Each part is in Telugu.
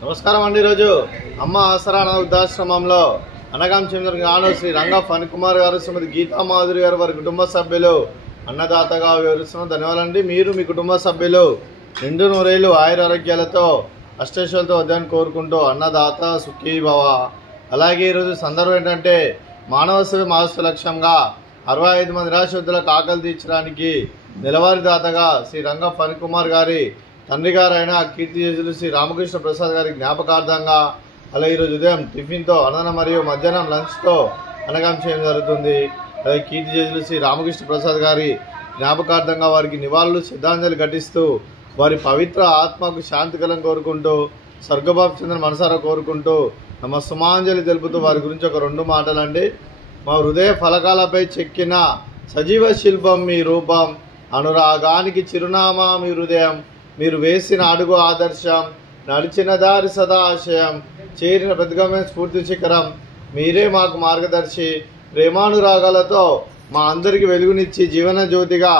నమస్కారం అండి. ఈరోజు అమ్మ ఆసరా వృద్ధాశ్రమంలో అనగాం చెందిన శ్రీ రంగా ఫణికుమార్ గారు, శ్రీమతి గీతా మాధురి గారు, వారి కుటుంబ సభ్యులు అన్నదాతగా వివరిస్తున్న ధన్యవాదాలండి. మీరు మీ కుటుంబ సభ్యులు నిండు నూరేళ్లు ఆయురారోగ్యాలతో అష్టైశ్వర్యాలతో వద్దని కోరుకుంటూ అన్నదాత సుఖీ భవ. అలాగే ఈరోజు సందర్భం ఏంటంటే మానవ సేవ మానవ లక్ష్యంగా 65 మంది నిరాశ్రయులకు ఆకలి తీర్చడానికి నెలవారీ దాతగా శ్రీ రంగా ఫణికుమార్ గారి తండ్రి గారైన కీర్తిజేజులు శ్రీ రామకృష్ణ ప్రసాద్ గారి జ్ఞాపకార్థంగా అలాగే ఈరోజు ఉదయం టిఫిన్తో అన్నదానం మరియు మధ్యాహ్నం లంచ్తో అన్నదానం చేయడం జరుగుతుంది. అలాగే కీర్తిజేజులు శ్రీ రామకృష్ణ ప్రసాద్ గారి జ్ఞాపకార్థంగా వారికి నివాళులు శ్రద్ధాంజలి ఘటిస్తూ వారి పవిత్ర ఆత్మకు శాంతికలం కోరుకుంటూ స్వర్గభాపు చెందిన మనసారా కోరుకుంటూ నమ సుమాంజలి తెలుపుతూ వారి గురించి ఒక 2 మాటలండి. మా హృదయ ఫలకాలపై చెక్కిన సజీవ శిల్పం మీ రూపం, అనురాగానికి చిరునామా మీ హృదయం, మీరు వేసిన అడుగు ఆదర్శం, నడిచిన దారి సదా ఆశయం, చేరిన ప్రతిగమన స్ఫూర్తి శిఖరం, మీరే మాకు మార్గదర్శి. ప్రేమానురాగాలతో మా అందరికీ వెలుగునిచ్చి జీవన జ్యోతిగా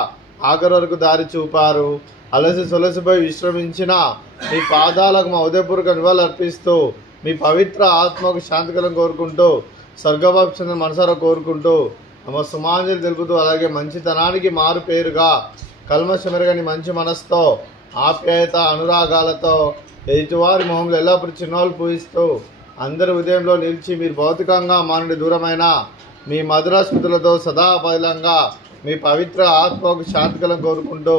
ఆఖరి వరకు దారి చూపారు. అలసి సొలసిపై విశ్రమించిన మీ పాదాలకు మా ఉదయపూర్వక నివాళులు అర్పిస్తూ మీ పవిత్ర ఆత్మకు శాంతికలం కోరుకుంటూ స్వర్గభాపు చెందిన మనసారా కోరుకుంటూ నమ సుమాంజలి తెలుపుతూ అలాగే మంచితనానికి మారు పేరుగా కల్మషమెరగని మంచి మనసుతో ఆప్యాయత అనురాగాలతో ఎదుటివారి మొహంలో ఎల్లప్పుడూ చిన్నోళ్ళు పూజిస్తూ అందరి ఉదయంలో నిలిచి మీరు భౌతికంగా మానుడి దూరమైన మీ మధుర స్మృతులతో సదా పదిలంగా మీ పవిత్ర ఆత్మకు శాంతికలం కోరుకుంటూ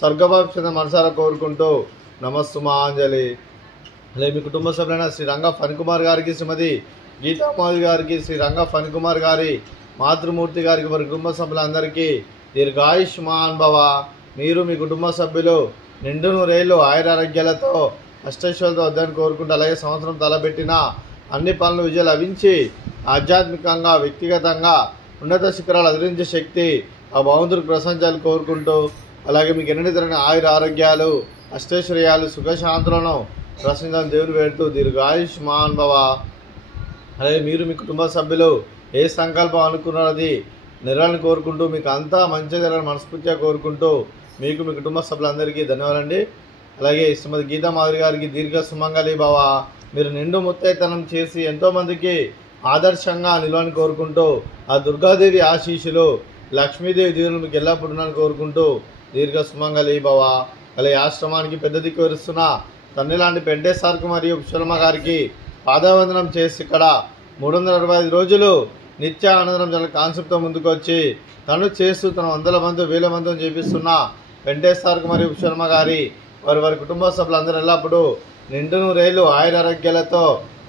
స్వర్గభాపు చెందిన మనసారా కోరుకుంటూ నమస్సుమాంజలి. అలాగే మీ కుటుంబ సభ్యులైన శ్రీ రంగా ఫణికుమార్ గారికి, శ్రీమతి గీతా మాధురి గారికి, శ్రీ రంగా ఫణికుమార్ గారి మాతృమూర్తి గారికి, వారి కుటుంబ సభ్యులందరికీ దీర్ఘాయుష్మాన్ భవ. మీరు మీ కుటుంబ సభ్యులు నిండు నూరేళ్లు ఆయురారోగ్యాలతో అష్టైశ్వర్యాలతో వద్దని కోరుకుంటూ అలాగే సంవత్సరం తలబెట్టిన అన్ని పనులు విజయాలు లభించి ఆధ్యాత్మికంగా వ్యక్తిగతంగా ఉన్నత శిఖరాలు అధిరించే శక్తి ఆ భగవంతుడికి ప్రశంసాలు కోరుకుంటూ అలాగే మీకు ఎన్నటి తరని ఆయుర ఆరోగ్యాలు అష్టైశ్వర్యాలు సుఖశాంతులను ప్రశంసాలు దేవుని పెడుతూ దీర్ఘాయుష్మాన్ భవ. అలాగే మీరు మీ కుటుంబ సభ్యులు ఏ సంకల్పం అనుకున్నది నెరవేరాలని కోరుకుంటూ మీకు అంతా మంచి జరగాలని మనస్ఫూర్తిగా కోరుకుంటూ మీకు మీ కుటుంబ సభ్యులందరికీ ధన్యవాదాలండి. అలాగే శ్రీమతి గీతా మాధురి గారికి దీర్ఘ సుమంగళి భవ. మీరు నిండు ముత్తైతనం చేసి ఎంతోమందికి ఆదర్శంగా నిలవని కోరుకుంటూ ఆ దుర్గాదేవి ఆశీస్సులు లక్ష్మీదేవి దీవులు మీకు ఎల్లప్పుడూ కోరుకుంటూ దీర్ఘ సుమంగళి భవ. అలాగే ఆశ్రమానికి పెద్ద దిక్కు వరుస్తున్న తండ్రి లాంటి పెంటే సార్కు మరియు కుశలమ్మ గారికి పాదవందనం చేసి ఇక్కడ 365 రోజులు నిత్య ఆనందం జన కాన్సెప్ట్తో ముందుకు వచ్చి తను చేస్తూ తన 100 మంది 1000 మందితో చేపిస్తున్న వెంకటేశ్వర్కు మరియు కుశలమ్మ గారి వారి కుటుంబ సభ్యులందరూ ఎల్లప్పుడూ నిండు నూరేళ్లు ఆయురారోగ్యాలతో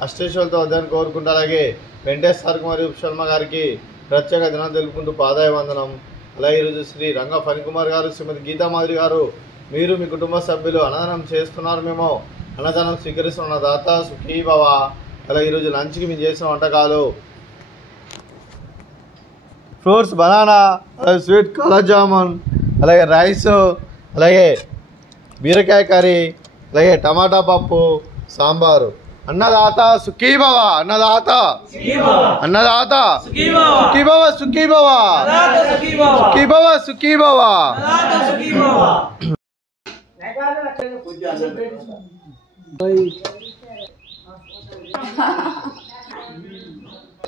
అష్టైశ్వర్యాలతో వద్దని కోరుకుంటూ అలాగే వెంకటేశ్వర్కు మరియు కుశలమ్మ గారికి ప్రత్యేక దినం తెలుపుకుంటూ పాదాయ వందనం. అలాగే ఈరోజు శ్రీ రంగా ఫణికుమార్ గారు, శ్రీమతి గీతా మాధురి గారు, మీరు మీ కుటుంబ సభ్యులు అన్నదానం చేస్తున్నారు. మేము అన్నదానం స్వీకరిస్తున్న దాత సుఖీ భవ. అలాగే ఈరోజు లంచ్కి మేము చేసిన వంటకాలు ఫ్రూట్స్ బనానా, అలాగే స్వీట్ కాలా జామున్, అలాగే రైస్, అలాగే బీరకాయ కర్రీ, అలాగే టమాటా పప్పు, సాంబారు. అన్నదాత సుఖీ భవ, అన్నదాత అన్నదాత సుఖీ భవ, సుఖీ భవ, సుఖీ భవ, సుఖీ భవ.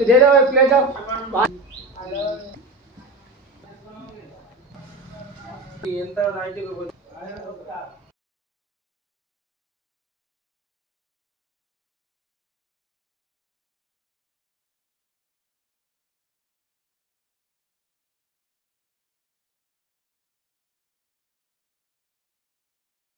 दे दो एक प्लेट ఎంత